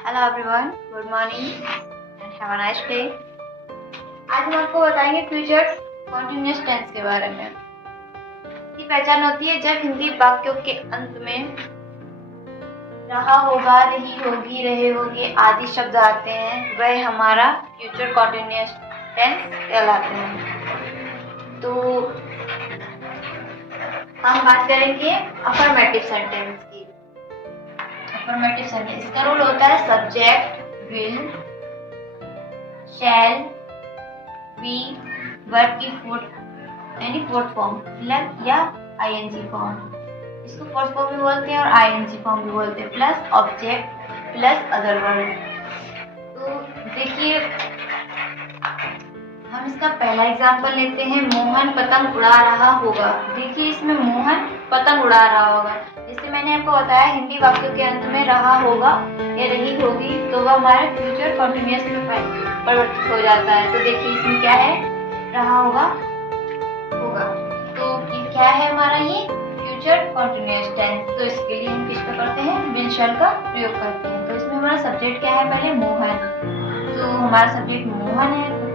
Hello everyone, good morning and have a nice day. आज हम आपको बताएंगे फ्यूचर कॉन्टिन्यूअस टेंस के बारे में। इसकी पहचान होती है जब हिंदी वाक्यों के अंत में रहा होगा, रही होगी, रहे होगे आदि शब्द आते हैं, वह हमारा फ्यूचर कॉन्टिन्यूअस टेंस कहलाते हैं। तो हम बात करेंगे अफर्मेटिव सेंटेंस की। अफर्मेटिव सेंटेंस का रूल होता है subject will, shall, be, verb की फोर्थ फॉर्म मतलब या आईएनजी फॉर्म, इसको फोर्थ फॉर्म भी बोलते हैं और आईएनजी फॉर्म भी बोलते हैं, plus object plus other word. तो देखिए हम इसका पहला एग्जांपल लेते हैं, मोहन पतंग उड़ा रहा होगा। देखिए इसमें मोहन पतंग उड़ा रहा होगा, जैसे मैंने आपको बताया हिंदी वाक्यों के अंत में रहा होगा या रही होगी तो वह हमारे फ्यूचर कॉन्टिन्यूअस में परिवर्तित हो जाता है। तो देखिए इसमें क्या है, रहा होगा होगा, तो ये क्या है हमारा ये फ्यूचर कॉन्टिन्यूअस टेंस। तो इसके लिए हम किसका करते हैं, विल शैल का प्रयोग करते हैं। तो इसमें हमारा सब्जेक्ट क्या है, पहले मोहन, तो हमारा सब्जेक्ट मोहन है,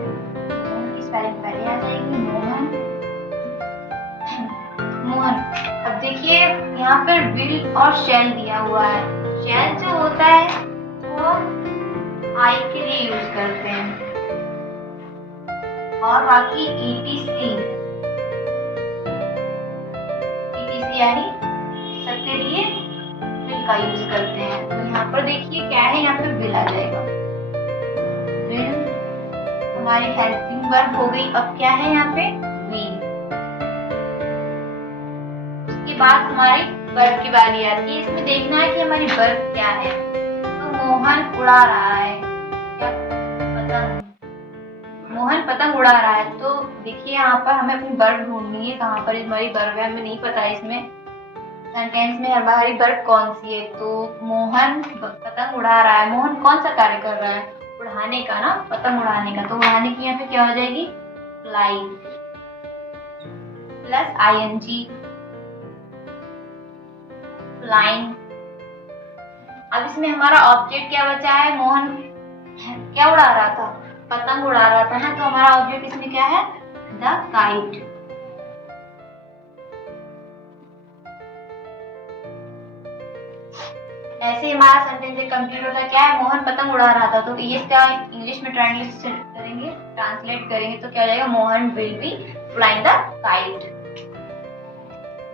स्पेलिंग पहले आ जाएगी मोहन। मोहन, अब देखिए यहाँ पर विल और शैल दिया हुआ है। शैल जो होता है वो आई के लिए यूज करते हैं और बाकी ईटीसी यानी सबके लिए विल का यूज करते हैं। तो यहाँ पर देखिए क्या है, यहाँ पे विल आ जाएगा। विल हमारी हेल्पिंग वर्ब हो गई। अब क्या है यहाँ पे, वी। उसके बाद हमारी वर्ब की बारी आती है। इसमें देखना है कि हमारी वर्ब क्या है। तो मोहन उड़ा रहा है क्या पतंग, मोहन पतंग उड़ा रहा है। तो देखिए यहाँ पर हमें अपनी वर्ब ढूंढनी है, कहाँ पर हमारी वर्ब है, हमें नहीं पता है इसमें सेंटेंस में हमारी वर्ब कौन सी है। तो मोहन पतंग उड़ा रहा है, मोहन कौन सा कार्य कर रहा है, उड़ाने का ना, पतंग उड़ाने का। तो उड़ाने की यहाँ पे क्या हो जाएगी, फ्लाई प्लस आईएनजी, फ्लाइंग। अब इसमें हमारा ऑब्जेक्ट क्या बचा है, मोहन क्या उड़ा रहा था, पतंग उड़ा रहा था ना, तो हमारा ऑब्जेक्ट इसमें क्या है, द काइट। ऐसे हमारा सेंटेंस कंप्लीट होता है। क्या है, मोहन पतंग उड़ा रहा था, तो ये इसका इंग्लिश में ट्रांसलेट करेंगे तो क्या हो जाएगा, Mohan will be flying the kite.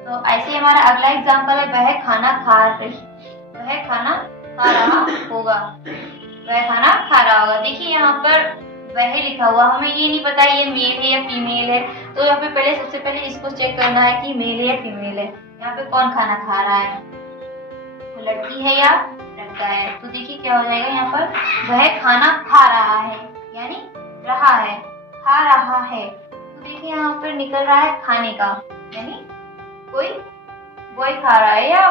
तो ऐसे हमारा अगला एग्जांपल है, वह खाना खा रहा होगा, वह खाना खा रहा होगा। देखिए यहाँ पर वह लिखा हुआ, हमें ये नहीं पता ये मेल है या फीमेल है, तो यहाँ पे सबसे पहले इसको चेक करना है कि मेल है या फीमेल है। यहाँ पे कौन खाना खा रहा है, लड़की है या लड़का है। तो देखिए क्या हो जाएगा, यहाँ पर वह खाना खा रहा है यानी रहा है, खा रहा है। तो देखिए यहाँ पर निकल रहा है खाने का, यानी कोई बॉय खा रहा है या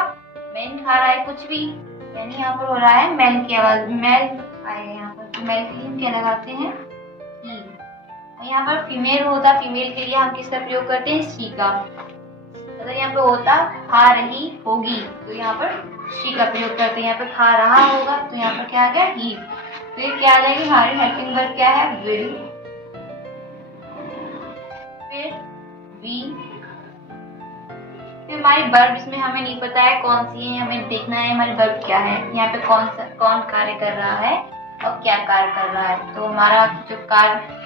मैन खा रहा है, कुछ भी, यानी यहाँ पर हो रहा है मैन की आवाज, मैल आएगा यहाँ पर। तो मैल के लिए हम क्या लगाते हैं, ही। और यहाँ पर फीमेल होता, फीमेल के लिए हम किसका प्रयोग करते हैं, शी का। अगर यहाँ पे होता खा रही होगी तो यहाँ पर शी का प्रयोग करते हैं। यहाँ पे खा रहा होगा तो यहाँ पर क्या आ गया, ही। फिर क्या आ जाएगी, हमारी हेल्पिंग वर्ब क्या है, विल, फिर वी, फिर हमारी वर्ब इसमें हमें नहीं पता है कौन सी है, हमें देखना है हमारी वर्ब क्या है, यहाँ पे कौन कार्य कर रहा है और क्या कार्य कर रहा है। तो हमारा जो कार्य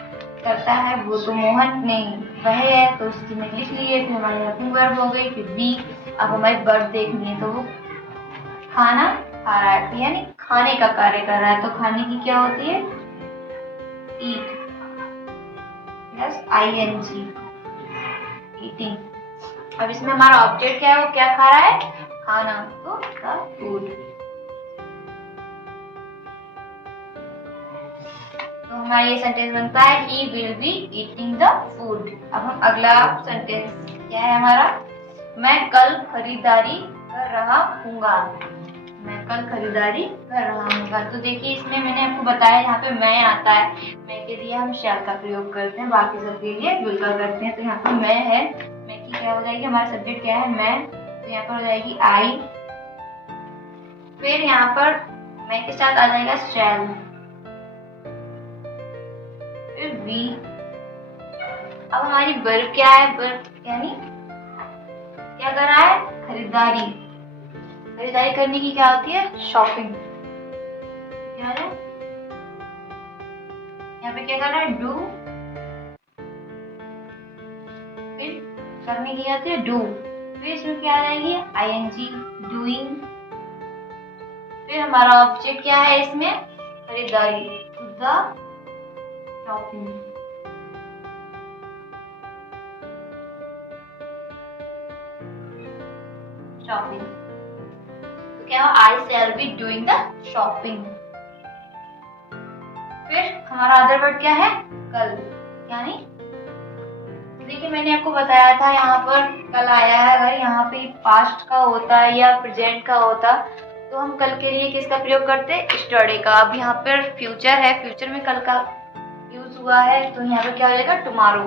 करता है वो तो मोहन नहीं वह है, तो उसकी में लिख लिए। फिर हमारी हेल्पिंग वर्ब हो गई, फिर बी। अब हमारी वर्ब देखनी है, तो वो खाना खा रहा है यानी खाने का कार्य कर रहा है। तो खाने की क्या होती है, ईट प्लस आईएनजी, ईटिंग। अब इसमें हमारा ऑब्जेक्ट क्या है, वो क्या खा रहा है, खाना, तो द फूड। तो हमारा ये सेंटेंस बनता है, he will be eating the food. अब हम अगला सेंटेंस क्या है हमारा, मैं कल खरीदारी कर रहा हूँगा, मैं कल खरीदारी कर रहा हूँगा। तो देखिए इसमें मैंने आपको बताया यहाँ पे मैं आता है, मैं के लिए हम शैल का प्रयोग करते हैं, बाकी सब के लिए विल का करते हैं। तो यहाँ पे मैं है, मैं की क्या हो जाएगी, हमारा सब्जेक्ट क्या है, मैं, तो यहाँ पर हो जाएगी आई। फिर यहाँ पर मैं के साथ आ जाएगा शैल, फिर वी। अब हमारी वर्ब क्या है? वर्ब यानी क्या कर रहा है? खरीदारी। खरीदारी करने की क्या होती है? शॉपिंग। क्या है यहाँ पे? क्या कर रहा है? डू। फिर करने की आती है डू, फिर इसमें क्या आ जाएगी? ING, doing. फिर हमारा ऑब्जेक्ट क्या है इसमें? खरीदारी, द शॉपिंग। शॉपिंग तो क्या हो? I shall be doing the shopping. फिर हमारा अदर वर्ड क्या है? कल, यानी देखिए मैंने आपको बताया था यहाँ पर कल आया है। अगर यहाँ पे पास्ट का होता है या प्रेजेंट का होता तो हम कल के लिए किसका प्रयोग करते? स्टडी का। अब यहाँ पर फ्यूचर है, फ्यूचर में कल का यूज हुआ है तो यहाँ पे क्या हो जाएगा? टुमारो।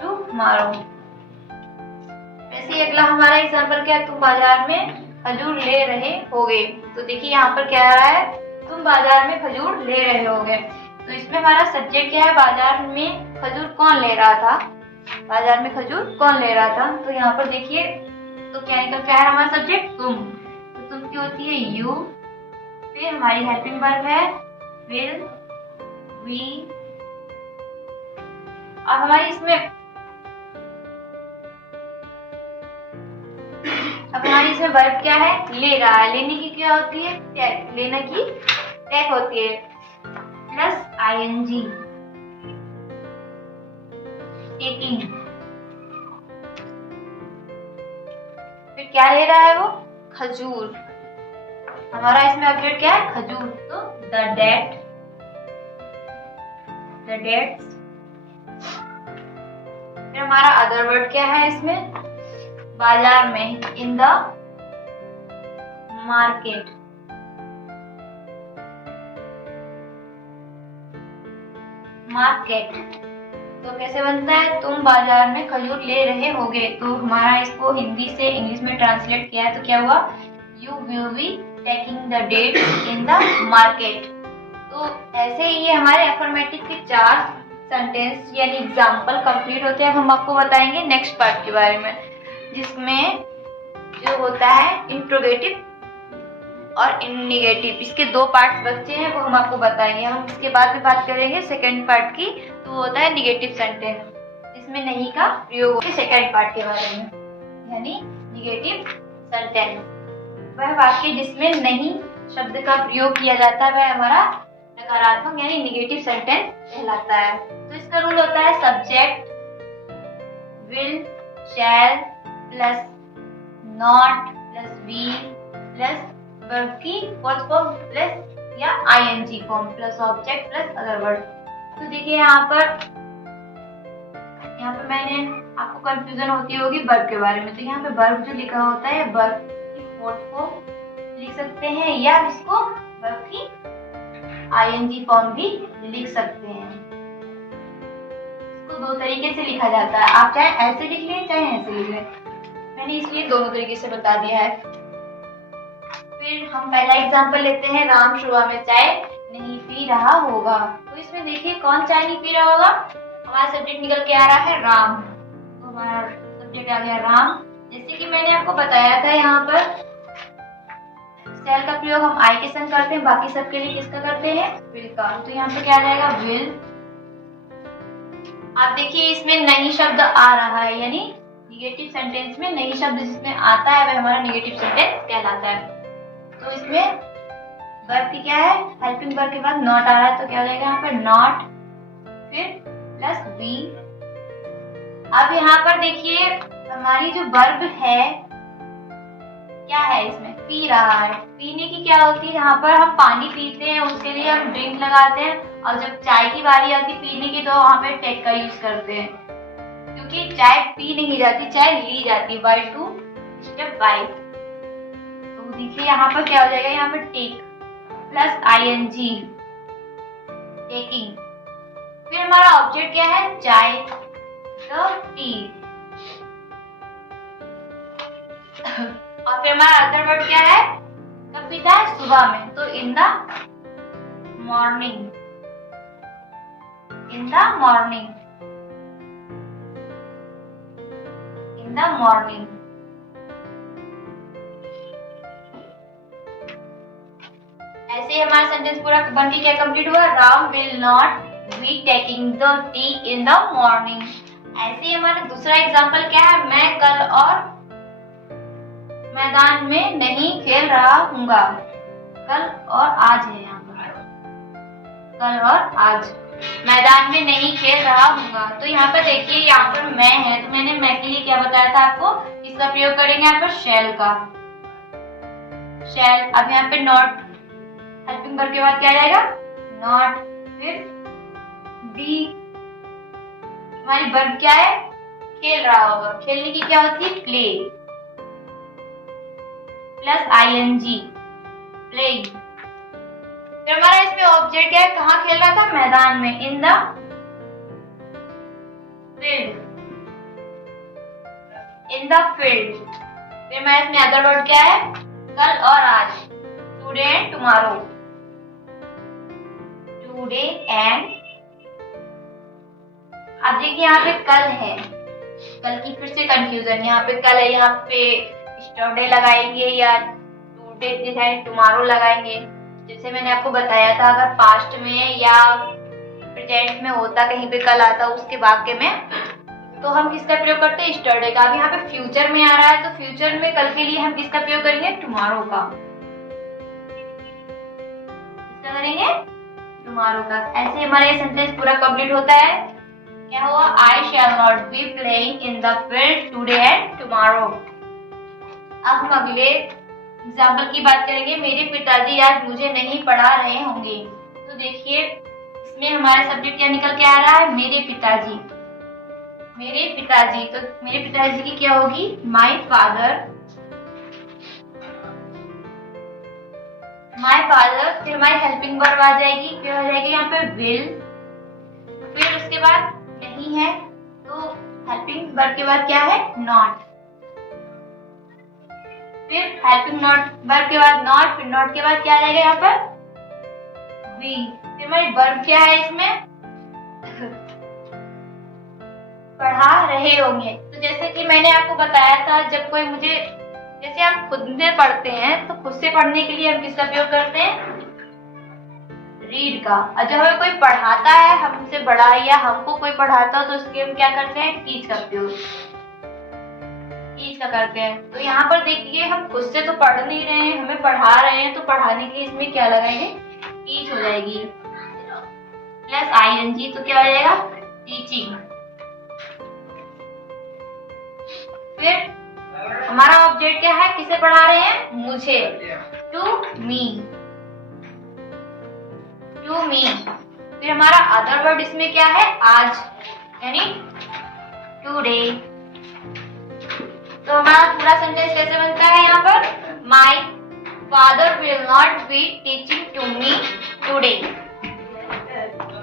टुमारो। वैसे अगला हमारा एग्जाम्पल क्या है? तुम बाजार में खजूर ले रहे होगे। तो देखिए यहाँ पर क्या आ रहा है? तुम बाजार में खजूर ले रहे होगे। तो इसमें हमारा सब्जेक्ट क्या है? बाजार में खजूर कौन ले रहा था? बाजार में खजूर कौन ले रहा था? तो यहाँ पर देखिए तो क्या निकल के आया हमारा सब्जेक्ट? तुम। तो तुम की होती है यू, फिर हमारी हेल्पिंग वर्ब है विल, वी। अब हमारी इसमें वर्ब क्या है? ले रहा है। लेने की क्या होती है? टैक। लेने की टैक होती है प्लस आईएनजी, टेकिंग। फिर क्या ले रहा है वो? खजूर। हमारा इसमें ऑब्जेक्ट क्या है? खजूर। तो द डेट, द डेट्स। फिर हमारा अदर वर्ड क्या है इसमें? बाजार में, इन द मार्केट। मार्केट तो कैसे बनता है? तुम बाजार में खजूर ले रहे होगे। तो हमारा इसको हिंदी से इंग्लिश में ट्रांसलेट किया है तो क्या हुआ? You will be taking the date in the market. तो ऐसे ही ये हमारे अफर्मेटिव के 4 सेंटेंस यानी एग्जाम्पल कंप्लीट होते हैं। हम आपको बताएंगे नेक्स्ट पार्ट के बारे में, जिसमें जो होता है इंट्रोगेटिव और नेगेटिव। इसके 2 पार्ट्स बचे हैं, वो हम आपको बताएंगे। हम इसके बाद में बात करेंगे सेकंड पार्ट की, तो वो होता है नेगेटिव सेंटेंस, जिसमें नहीं का प्रयोग होगा सेकंड पार्ट के बारे में। यानी नेगेटिव सेंटेंस वह वाक्य जिसमें नहीं शब्द का प्रयोग किया जाता है, वह हमारा नकारात्मक यानी नेगेटिव सेंटेंस कहलाता है। तो इसका रूल होता है subject will, shall plus not plus be plus verb की फर्स्ट फॉर्म प्लस या ING form plus object plus other word. तो देखिए यहाँ पर मैंने आपको कंफ्यूजन होती होगी वर्ब के बारे में। तो यहाँ पे वर्ब जो लिखा होता है वर्ब की फोर्थ फॉर्म लिख सकते हैं या इसको वर्ब की आईएनजी फॉर्म भी लिख सकते हैं। इसको 2 तरीके से लिखा जाता है, आप चाहे ऐसे लिख लें चाहे ऐसे लिख लें। मैंने इसलिए दोनों तरीके से बता दिया है। फिर हम पहला एग्जांपल लेते हैं, राम सुबह में चाय नहीं पी रहा होगा। तो इसमें देखिए कौन चाय नहीं पी रहा होगा? हमारा सब्जेक्ट निकल के आ रहा है राम। तो हमारा सब्जेक्ट आ गया राम। जैसे कि मैंने आपको बताया था यहाँ पर शैल का प्रयोग हम आई के संग करते हैं, बाकी सबके लिए किसका करते हैं? विल का। तो यहाँ पे क्या आ जाएगा? विल। आप देखिए इसमें नहीं शब्द आ रहा है, यानी निगेटिव सेंटेंस में नहीं शब्द जिसमें आता है वह हमारा निगेटिव सेंटेंस कहलाता है। तो इसमें वर्ब की क्या है? हेल्पिंग वर्ब के बाद नॉट आ रहा है, तो क्या हो जाएगा यहाँ पर? नॉट, फिर प्लस बी। अब यहाँ पर देखिए हमारी जो वर्ब है क्या है? इसमें पी रहा है। पीने की क्या होती है? यहाँ पर हम पानी पीते हैं उसके लिए हम ड्रिंक लगाते हैं, और जब चाय की बारी आती है पीने की तो वहाँ पे टेक का यूज करते हैं, क्योंकि चाय पी नहीं जाती, चाय ली जाती है। By two step by. तो देखिए यहाँ पर क्या हो जाएगा? यहाँ पर टेक प्लस आईएनजी, टेकिंग। फिर हमारा ऑब्जेक्ट क्या है? चाय, द टी। और फिर हमारा अदर वर्ड क्या है, कब पीता है, सुबह में, तो in the morning, in the morning, in the morning. ऐसे ही हमारा सेंटेंस पूरा बन के क्या कंप्लीट हुआ, Ram will not B taking the T in the morning. ऐसे ही हमारा दूसरा एग्जाम्पल क्या है, मैं कल और मैदान में नहीं खेल रहा हूँगा। कल और आज है यहाँ पर, कल और आज, मैदान में नहीं खेल रहा हूँगा। तो यहाँ पर देखिए, यहाँ पर मैं है, तो मैंने मैं के लिए क्या बताया था आपको, इसका प्रयोग करेंगे यहाँ पर शैल का, शैल। अब यहाँ पे नॉट, हेल्पिंग वर्ब के बाद क्या रहेगा, नॉट, फिर बी, हमारी वर्ब क्या है, खेल रहा होगा, खेलने की क्या होती है, प्ले, प्लस आईएनजी, प्लेइंग। फिर हमारा इसमें ऑब्जेक्ट क्या है, कहाँ खेल रहा था, मैदान में, इन the field, in the field. फिर हमारा इसमें अदर वर्ड क्या है, कल और आज, today and tomorrow, today and. अब देखिए यहाँ पे कल है, कल की फिर से कंफ्यूजन, यहाँ पे कल है, यहाँ पे स्टरडे लगाएंगे या टुडे टुमारो लगाएंगे। जैसे मैंने आपको बताया था, अगर पास्ट में या प्रेजेंट में होता, कहीं पे कल आता उसके वाक्य में, तो हम किसका प्रयोग करते हैं, स्टरडे का। अब यहाँ पे फ्यूचर में आ रहा है, तो फ्यूचर में कल के लिए हम किसका प्रयोग करेंगे, टुमारो का, किसका करेंगे, टुमारो का। ऐसे हमारा ये सेंटेंस पूरा कंप्लीट होता है। क्या हुआ, I shall not be playing in the field today and tomorrow. अब हम अगले एग्जाम्पल की बात करेंगे, मेरे पिताजी आज मुझे नहीं पढ़ा रहे होंगे। तो देखिए इसमें हमारा सब्जेक्ट क्या निकल के आ रहा है, मेरे पिताजी, मेरे पिताजी। तो मेरे पिताजी की क्या होगी, माय फादर, माय फादर। फिर हमारी हेल्पिंग वर्ब आ जाएगी, फिर आ जाएगी यहाँ पे विल, फिर उसके बाद नहीं है, तो हेल्पिंग वर्ब के बाद क्या है, नॉट, फिर हेल्पिंग नॉट वर्ब के बाद नॉट, फिर नॉट के बाद क्या आ जाएगा यहाँ पर, बी। फिर हमारी वर्ब क्या है इसमें, पढ़ा रहे होंगे। तो जैसे कि मैंने आपको बताया था, जब कोई मुझे, जैसे हम खुद में पढ़ते हैं तो खुद से पढ़ने के लिए हम किसका प्रयोग करते हैं, रीड का। और जब हमें कोई पढ़ाता है, हमसे बड़ा या हमको कोई पढ़ाता हो, तो उसके हम क्या करते हैं, टीच का प्रयोग, टीच का करते हैं। तो यहाँ पर देखिए, हम खुद से तो पढ़ नहीं रहे हैं, हमें पढ़ा रहे हैं, तो पढ़ाने के लिए इसमें क्या लगाएंगे, टीच हो जाएगी, प्लस आईएनजी, तो क्या हो जाएगा, टीचिंग। फिर हमारा ऑब्जेक्ट क्या है, किसे पढ़ा रहे हैं, मुझे, टू मी, टू मी। फिर हमारा अदर वर्ड इसमें क्या है, आज, यानी टुडे। तो हमारा पूरा सेंटेंस कैसे बनता है यहाँ पर, my father will not be teaching to me today.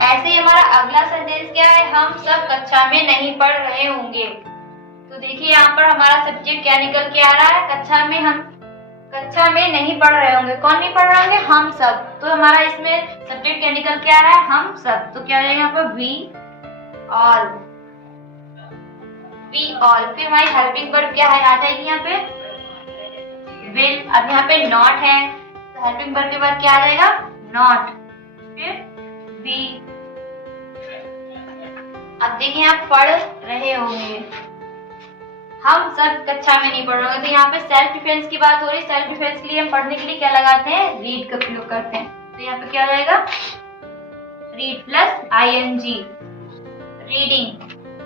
ऐसे ही हमारा अगला सेंटेंस क्या है, हम सब कक्षा में नहीं पढ़ रहे होंगे। तो देखिए यहाँ पर हमारा सब्जेक्ट क्या निकल के आ रहा है, कक्षा में, हम कक्षा में नहीं पढ़ रहे होंगे। कौन नहीं पढ़ रहे होंगे, हम सब। तो हमारा इसमें सब्जेक्ट क्या निकल के आ रहा है, हम सब। तो क्या हो जाएगा यहाँ पर, वी ऑल, वी ऑल। फिर हमारी हेल्पिंग वर्ब क्या है, आ जाएगी यहाँ पे विल। अब यहाँ पे नॉट है, तो हेल्पिंग वर्ब के बाद क्या आ जाएगा, नॉट, फिर वी। अब देखिए आप पढ़ रहे होंगे, हम सब कक्षा में नहीं पढ़ रहे होंगे। तो यहाँ पे सेल्फ डिफेंस की बात हो रही है। सेल्फ डिफेंस के लिए हम पढ़ने के लिए क्या लगाते हैं, रीड का प्रयोग करते हैं। तो यहाँ पे क्या हो जाएगा, रीड प्लस आईएनजी, रीडिंग।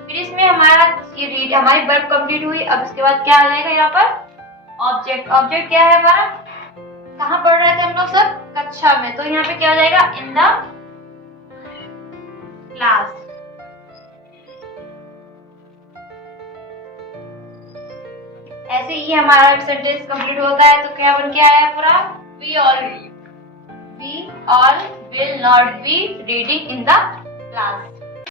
फिर इसमें हमारा ये रीड, हमारी वर्ब कंप्लीट हुई। अब इसके बाद क्या आ जाएगा यहाँ पर, ऑब्जेक्ट। ऑब्जेक्ट क्या है हमारा, कहाँ पढ़ रहे थे हम लोग सब, कक्षा में। तो यहाँ पे क्या हो जाएगा, इन द क्लास। ऐसे ही हमारा सेंटेंस कंप्लीट होता है। तो क्या बन के आया पूरा, we all will not be reading in the class.